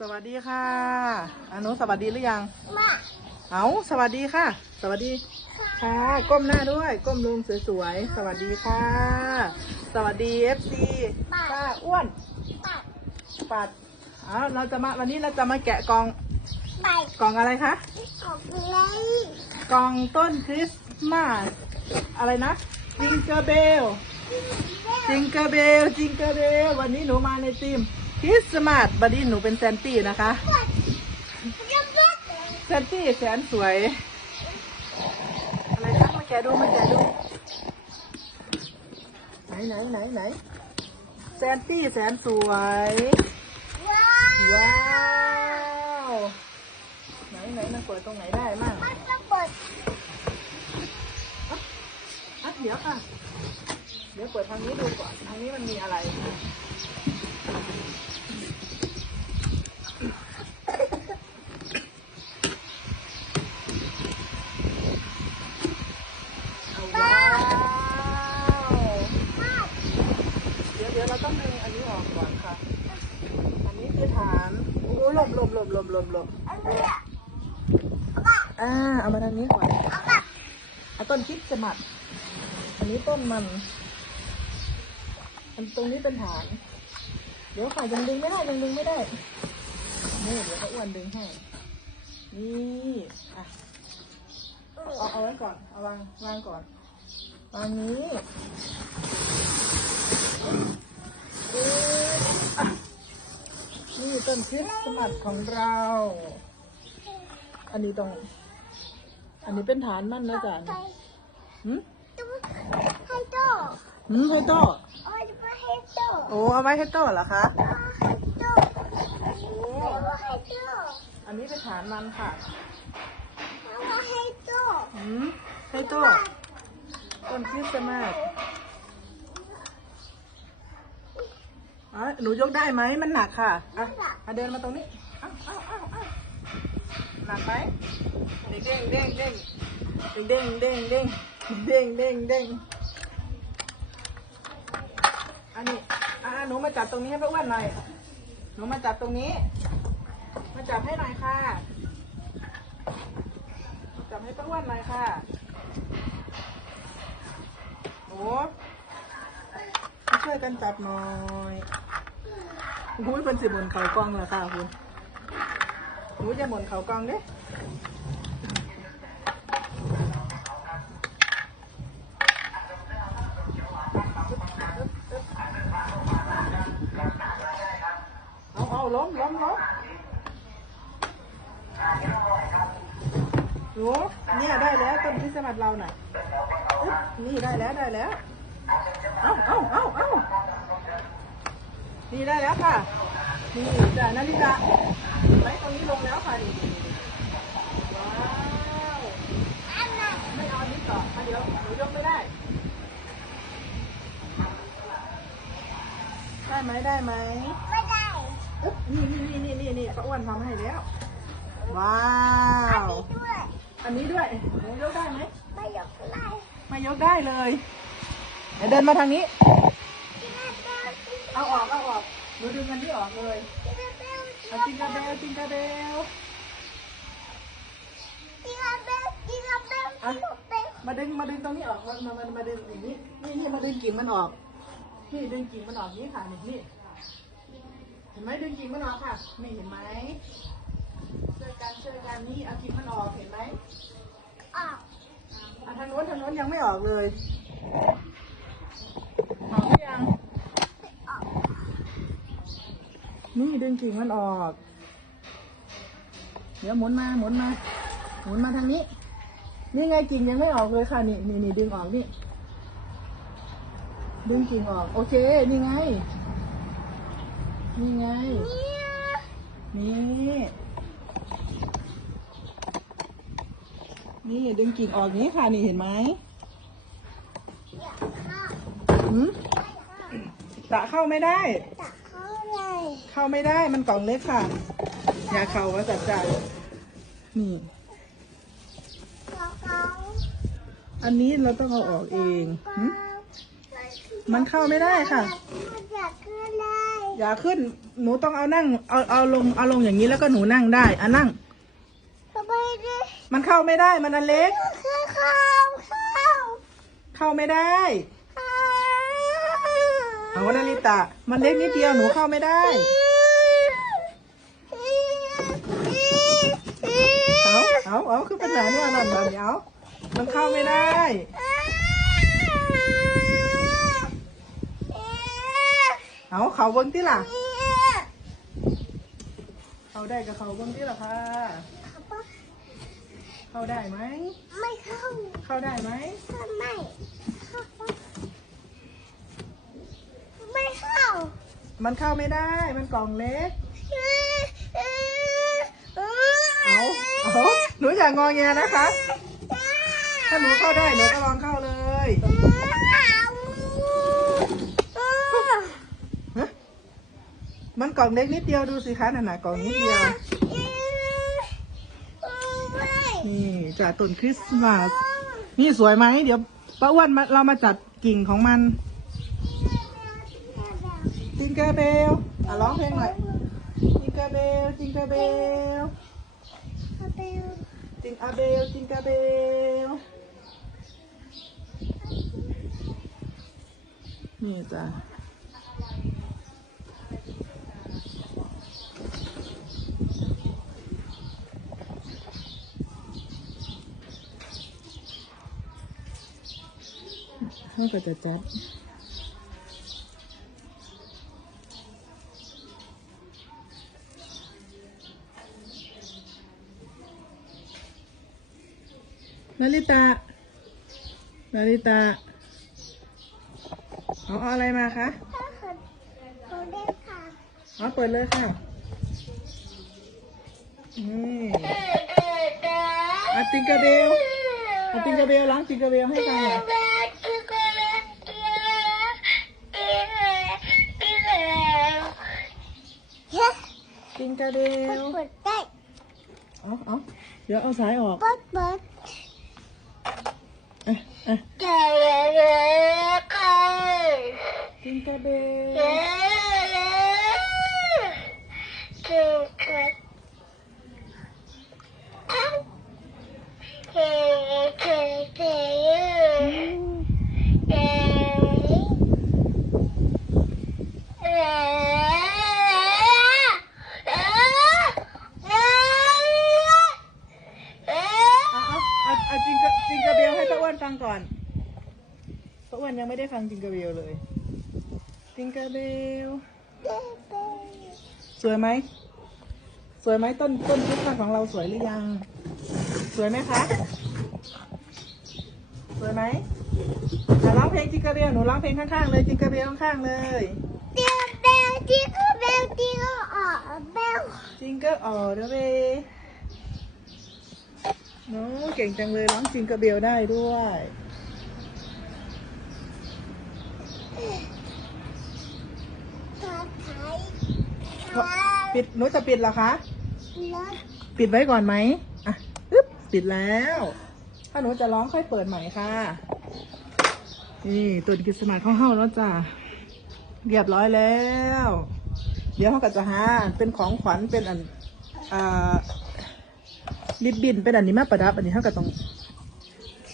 สวัสดีค่ะอานุสวัสดีหรือยัง มาเอาสวัสดีค่ะ สวัสดี ค่ะ ก้มหน้าด้วย ก้มลงสวยๆ สวัสดีค่ะ สวัสดีเอฟซีป้าอ้วน ปัดปัดเอาเราจะมาวันนี้เราจะมาแกะกล่องไปกล่องอะไรคะ ออกเลยกล่องต้นคริสต์มาส อะไรนะ จิงเกอร์เบล จิงเกอร์เบล จิงเกอร์เบล วันนี้หนูมาในทีมค ริสต์มาสบัดดี้หนูเป็นแซนตี้นะคะยังเล็กแซนตี้แสนสวย อะไรคะมาแกะดูมาแกะดู ไหนไหนไหนไหนแซนตี้แสนสวย ว้าว้าวไหนไหนมันเปิดตรงไหนได้มั่งมันจะเปิดอะเดี๋ยวค่ะ เดี๋ยวเปิดทางนี้ดูก่อน ทางนี้มันมีอะไร ว้าว เดี๋ยวเดี๋ยวเราต้องดึงอันนี้ออกก่อนค่ะ อันนี้คือฐาน โอ้หลบหลบหลบหลบหลบหลบอันนี้อะอ่าเอามาทางนี้ก่อนเอาแบบเอาต้นคิดจะหมัด อันนี้ต้นมันอันตรงนี้เป็นฐาน เดี๋ยวค่ะยังดึงไม่ได้ยังดึงไม่ได้นี่เดี๋ยวเขาอ้วนดึงให้ นี่อะเอาเอาไว้ก่อน เอาวางวางก่อนวางนี้เอ๊ะอะ นี่ต้นคริสต์มาสของเรา อันนี้ตรงอันนี้เป็นฐานมันนะจ๊ะไปหืมตู้ให้โตหืมให้โต้เอาไปให้โตโอ้เอาไว้ให้โต้เหรอคะให้โตเอาให้โตอันนี้เป็นฐานมันค่ะเอาให้โตหืมให้โต้ต้นคริสต์มาส อ๋อหนูยกได้ไหมมันหนักค่ะอะอะเดินมาตรงนี้เอาเอาเอาเอาหนักไหมเด้งเด้งเด้งเด้งเด้งเด้งเด้งเด้งเด้งเด้งอันนี้อะหนูมาจับตรงนี้ให้ป้าอ้วนหน่อยหนูมาจับตรงนี้ มาจับให้หน่อยค่ะจับให้ป้าอ้วนหน่อยค่ะโอ้ช่วยกันจับหน่อย หุ้ยเป็นสิบนเขากล้องเหรอค่ะคุณหุ้ยจะบนเขากล้องเด้เอาเอาล้มล้มล้มโอ้เนี่ยได้แล้วต้นคริสมาสเราหน่อยอึ๊บนี่ได้แล้วได้แล้ว เอาเอาเอาเอา นี่ได้แล้วค่ะ นี่จ้ะนาฬิกาเห็นไหมตรงนี้ลงแล้วค่ะนี่ว้าวอันนั้นไม่เอาอันนี้ต่อมาเดี๋ยวหนูยกไม่ได้ ได้ไหมได้ไหมไม่ได้อึ๊บนี่นี่นี่นี่นี่นี่ป้าอ้วนทำให้แล้ว ว้าอันวนี้ด้วย อันนี้ด้วยหนูยกได้ไหมไม่ยกได้ไม่ยกได้เลย เดี๋ยวเดินมาทางนี้ที่นั่นเบลที่เอาออกเอาออก หนูดึงอันนี้ออกเลยนั่นเบลเอาจิงกาเบลจิงกาเบลที่นั่นเบลที่นั่นเบลที่นั่นเบลมาดึงมาดึงตรงนี้ออกมามามามาดึงอย่างนี้นี่นี่มาดึงกิ่งมันออก นี่ดึงกิ่งมันออกนี่ค่ะนี่นี่เห็นไหมดึงกิ่งมันออกค่ะนี่เห็นไหมช่วยกันช่วยกันนี่เอากิ่งมันออกเห็นไหมออกอะทางโน้นทางโน้นยังไม่ออกเลยออกหรือยัง ออก นี่ดึงกิ่งมันออก เดี๋ยวหมุนมาหมุนมา หมุนมาทางนี้ นี่ไงกิ่งยังไม่ออกเลยค่ะ นี่นี่นี่ดึงออกนี่ ดึงกิ่งออก โอเค นี่ไง นี่ไง นี่ นี่ดึงกิ่งออกนี้ค่ะ นี่เห็นไหมอืมตะเข้าไม่ได้ตัก เข้าเลยเข้าไม่ได้มันกล่องเล็กค่ะอย่าเข้าว่าจัดใจนี่ตักเขาอันนี้เราต้องเอาออกเองหืมมันเข้าไม่ได้ค่ะมันอยากขึ้นได้อย่าขึ้นหนูต้องเอานั่งเอาเอาลงเอาลงอย่างนี้แล้วก็หนูนั่งได้อะนั่งทำไมดิมันเข้าไม่ได้มันอันเล็กคือข้าวข้าวเข้าไม่ได้ข้าว เอานาริตะ มันเล็กนิดเดียวหนูเข้าไม่ได้เอาเอาเอาคือปัญหาเนี่ยนั่นแบบนี้เอามันเข้าไม่ได้เอาเขาเบิ้งที่ล่ะ เข้าได้กับเขาเบิ้งที่ล่ะค่ะ เข้าได้ไหม ไม่เข้า เข้าได้ไหมไม่ไม่เข้า มันเข้าไม่ได้ มันกล่องเล็ก เอาเอาหนูอย่างงอแงนะคะ ถ้าหนูเข้าได้หนูก็ลองเข้าเลยฮะมันกล่องเล็กนิดเดียวดูสิคะนั่นน่ะกล่องนิดเดียว นี่จากต้นคริสต์มาสนี่สวยไหมเดี๋ยวป้าอ้วนมาเรามาจัดกิ่งของมันจิ งเกอร์เบลอะร้องเพลงหน่อยจิงเกอร์เบลจิงเกอร์เบลจิงอาเบลจิงเกอร์เบลนี่จ้ะให้ก็จะจัด นาริตานาริตาเอาเอาอะไรมาคะเอาเปิดเลยค่ะ นี่อาติงกระเบลอาติงกระเบลล้างติงกระเบลให้ฟังหน่อยติงกระเบลเปิดได้เอาเอาเดี๋ยวเอาสายออกเปิดเปิด อะอะ เจ๊เลยค่ะ ติงกระเบล เจ๊เจ๊เจ๊เจ๊เจ๊เจ๊เจ๊เอ๊ะ เอาเอา เอาเอาจิงกระจิงกระเบลให้ป้าอ้วนฟังก่อนป้าอ้วนยังไม่ได้ฟังจิงกระเบลเลย จิงกระเบลสวยไหม สวยไหมต้นต้นคริสต์มาสของเราสวยหรือยัง สวยไหมคะ สวยไหมอะร้องเพลงจิงกระเบลหนูร้องเพลงข้างๆเลยจิงกระเบลข้างๆเลยเดี๋ยวเบลที่ก็เบลที่ก็ออกเบลจิงเกอร์ออเดเวโน้เก่งจังเลยร้องจิงกระเบลได้ด้วย ภาษาไทย ปิดหนูจะปิดเหรอคะรถปิดไว้ก่อนไหมอะอึ๊บปิดแล้ว ถ้าหนูจะร้องค่อยเปิดใหม่ค่ะ นี่ตุนคริสต์มาสเข้าเฮ้าแล้วจ้ะเรียบร้อยแล้ว เดี๋ยวเขาก็จะหาเป็นของขวัญเป็นอันอ่าลิบบินเป็นอันนี้มาประดับ อันนี้เขาก็ต้อง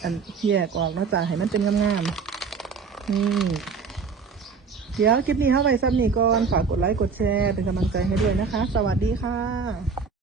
อันแยกออกเนาะจ้ะให้มันเป็นงามๆนี่ เดี๋ยวคลิปนี้เข้าไปซ้ำนี่ก่อน ฝากกดไลค์ กดแชร์ เป็นกำลังใจให้ด้วยนะคะ สวัสดีค่ะ